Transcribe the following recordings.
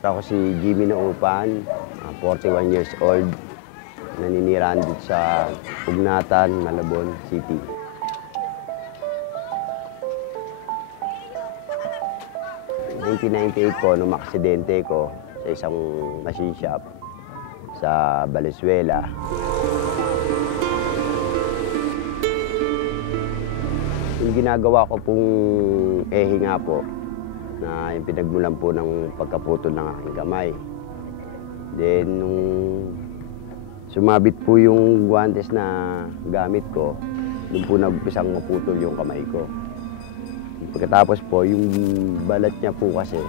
Ako si Jimmy Naupan, 41 years old, naninirahan dito sa Ugnatan, Malabon City. Noong 1998 po, nung aksidente ko sa isang machine shop sa Valenzuela. Yung ginagawa ko pong nga po, na yung pinagmulan po ng pagkaputol ng aking kamay. Then, nung sumabit po yung guwantes na gamit ko, doon po nagpisang maputol yung kamay ko. Pagkatapos po, yung balat niya po kasi,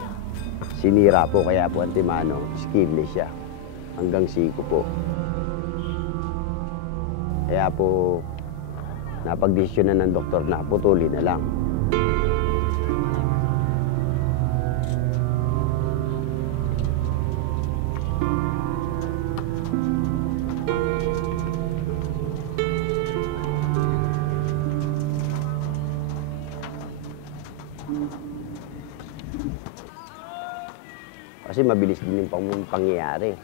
sinira po, kaya po antimano, skinless siya. Hanggang siko po. Kaya po, napagdesisyon na ng doktor na putulin na lang. Kasi mabilis din yung pangyayari.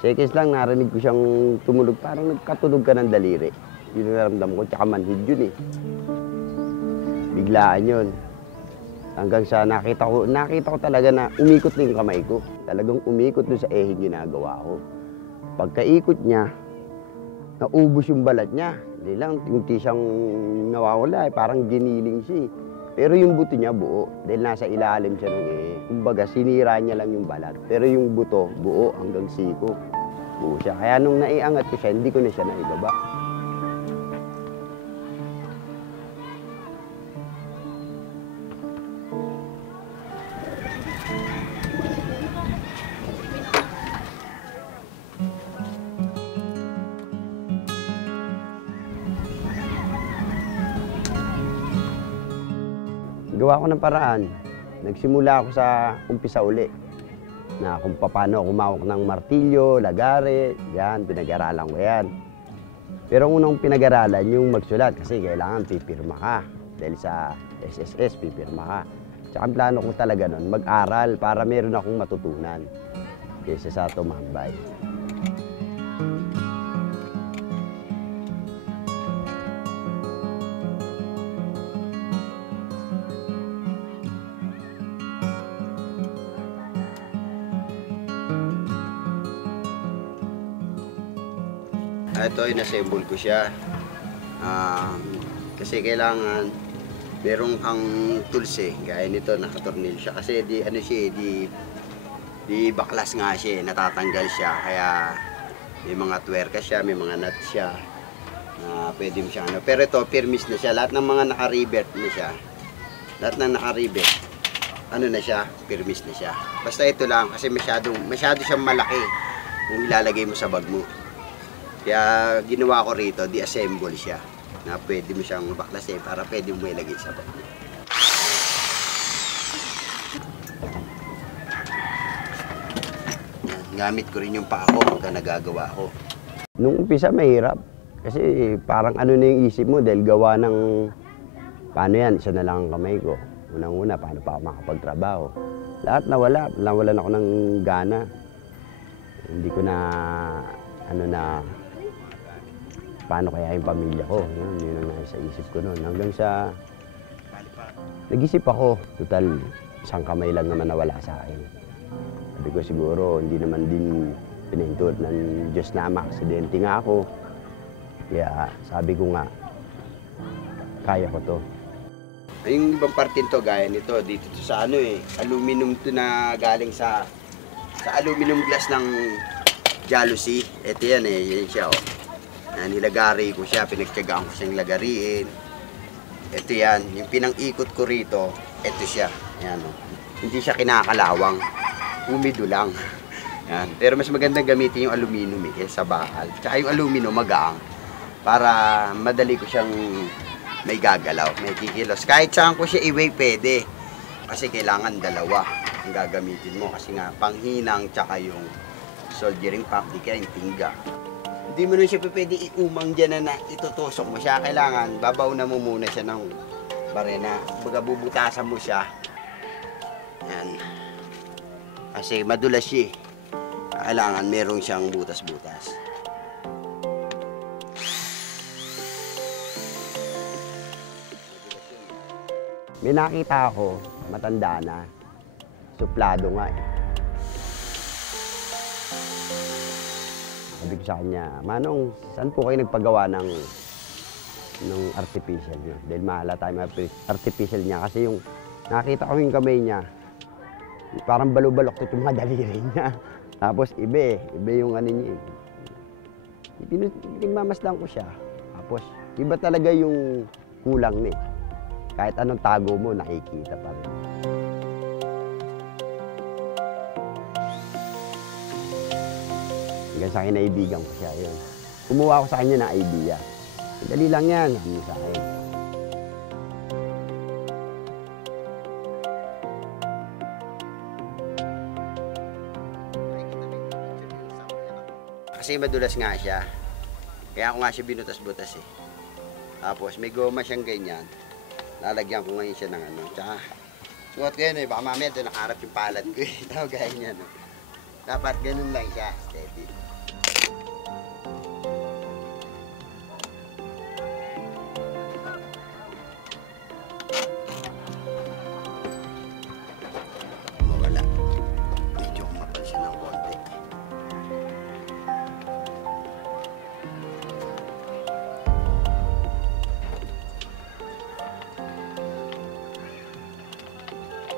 Seconds lang, narinig ko siyang tumulog. Parang nagkatunog ka ng daliri. Yun ang naramdam ko, tsaka manhid yun eh. Biglaan yun. Hanggang sa nakita ko talaga na umikot na yung kamay ko. Talagang umikot doon sa ginagawa ko. Pagkaikot niya, naubos yung balat niya. Hindi lang, hindi siyang nawawala eh. Parang giniling siya eh. Pero yung buto niya buo, dahil nasa ilalim siya ng kumbaga, sinira niya lang yung balat. Pero yung buto, buo hanggang siko. Buo siya. Kaya nung naiangat ko siya, hindi ko na siya naibaba. Gawa ko ng paraan. Nagsimula ako sa umpisa uli. Na kung paano kumawak ng martilyo, lagare, yan, pinag-aralan ko yan. Pero ang unang pinag-aralan yung magsulat kasi kailangan pipirma ka. Dahil sa SSS, pipirma ka. Tsaka ang plano ko talaga nun, mag-aral para meron akong matutunan kaysa sa tumambay. Ito, inassemble ko siya. Kasi kailangan merong kang tools eh. Gaya nito, nakatornil siya. Kasi di baklas nga siya, natatanggal siya. Kaya may mga tuwerka siya, may mga nut siya. Pwede mo siya ano. Pero ito, firmis na siya. Lahat ng mga naka-revert na siya. Lahat ng naka-revert, ano na siya, firmis na siya. Basta ito lang, kasi masyado siyang malaki kung ilalagay mo sa bag mo. Kaya ginawa ko rito, di-assemble siya na pwede mo siyang baklasin para pwede mo ilagay sa bag mo. Gamit ko rin yung paa ko pagka nagagawa ko. Nung umpisa mahirap kasi parang ano na yung isip mo dahil gawa ng paano yan, isa na lang ang kamay ko. Unang-una, paano pa ako makapagtrabaho. Lahat nawalan ako ng gana. Hindi ko na paano kaya yung pamilya ko. Yun ang nasa isip ko noon. Hanggang sa nag-isip ako, total isang kamay lang naman nawala sa akin. Sabi ko siguro hindi naman din pinahintulot ng Diyos na ma-aksidente nga ako. Kaya sabi ko nga, kaya ko to. Yung ibang parte nito, gaya nito, dito to sa aluminum to na galing sa aluminum glass ng Jalousie. Ito yan yan siya nilagari ko siya, pinagtyagaan ko siyang lagariin. Ito yan, yung pinang-ikot ko rito, ito siya. Yan, hindi siya kinakalawang, umido lang. Yan. Pero mas magandang gamitin yung aluminum kaysa bakal. Tsaka yung aluminum magaang para madali ko siyang may gagalaw, may kikilos. Kahit saan ko siya i-weigh pwede. Kasi kailangan dalawa ang gagamitin mo. Kasi nga, panghinang tsaka yung soldering pump, di kaya yung pingga. Hindi mo na siya pwede iumang dyan na itutusok mo siya. Kailangan, babaw na mo muna siya ng barena. Baga bubutasan mo siya. Yan. Kasi madulas siya eh. Kailangan merong siyang butas-butas. May nakita ako, matanda na. Suplado nga eh. Sabi ko sa kanya, Manong, saan po kayo nagpagawa ng artificial niyo? Dahil mahalata yung artificial niya. Kasi yung nakita ko yung kamay niya, parang balubalok yung mga daliri niya. Tapos iba yung ano niya. Pinagmamasdan ko siya. Tapos iba talaga yung kulang niya. Kahit anong tago mo, nakikita pa rin. Hanggang sa akin, naibigan ko siya. Yun. Kumuha ko sa kanya ng idea. Dali lang yan, sabi sa akin. Kasi madulas nga siya. Kaya ako nga siya binutas-butas eh. Tapos may goma siyang ganyan. Lalagyan ko ngayon siya ng ano. Tsaka, suot ko yun eh. Baka mamaya doon nakaharap yung palad ko eh. Tawag gaya niya no. Dapat ganun lang siya. Steady. Mawala. Medyo kumapal siya ng konti.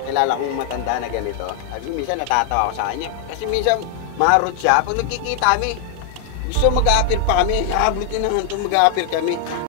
Kilala kong matanda na ganito. Sabi minsan natatawa ako sa kanya. Kasi minsan marot siya. Pag nagkikita kami, gusto mag-a-appear pa kami. Hablutin ng hanto, mag-a-appear kami.